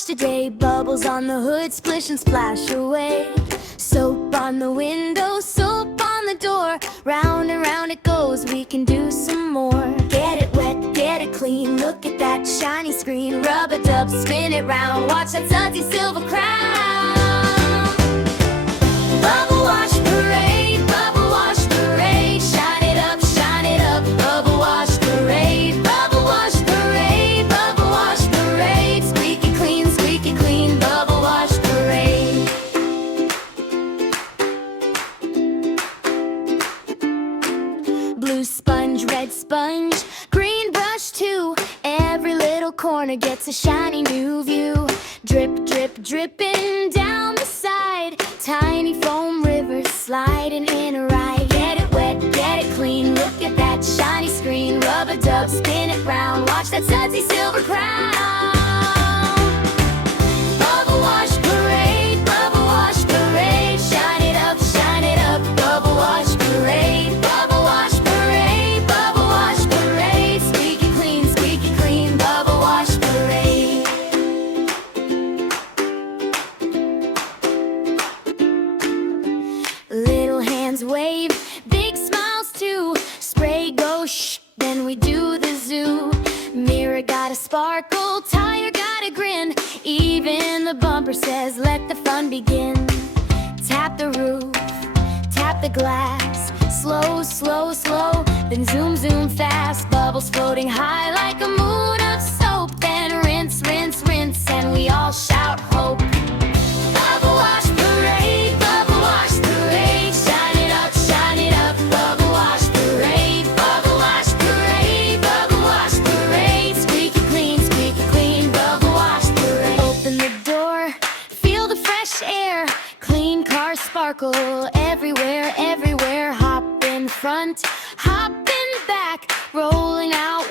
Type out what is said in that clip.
wash today. Bubbles on the hood, splish and splash away. Soap on the window, soap on the door. Round and round it goes, we can do some more. Get it wet, get it clean, look at that shiny screen. Rub-a-dub, spin it round, watch that sudsy silver crown. Bubble wash parade, bubble wash parade. Shine it up, bubble wash parade. Bubble wash parade, bubble wash parade. Squeaky clean, bubble wash parade. Blue sponge, red sponge, green brush too. Every little corner gets a shiny new view. Drip, drip, dripping down the side. Tiny foam rivers sliding in a ride. Get it wet, get it clean, look at that shiny screen. Rub-a-dub, spin it round, watch that sudsy silver crown. Bubble wash parade, bubble wash parade. Shine it up, bubble wash parade. Bubble wash parade, bubble wash parade. Squeaky clean, bubble wash parade. Little hands wave, big smiles too. Spray goes shh, then we do the zoo. Mirror got a sparkle, tire got a grin. Even the bumper says let the fun begin. Tap the roof, tap the glass. Slow, slow, slow, then zoom, zoom fast. Bubbles floating high like a moon of soap. Then rinse, rinse, rinse, and we all shout hope. Bubble wash parade, bubble wash parade. Shine it up, bubble wash parade. Bubble wash parade, bubble wash parade. Squeaky clean, bubble wash parade. Open the door, feel the fresh air. Clean cars sparkle everywhere, everywhere. Hop in front, hop in back, rolling out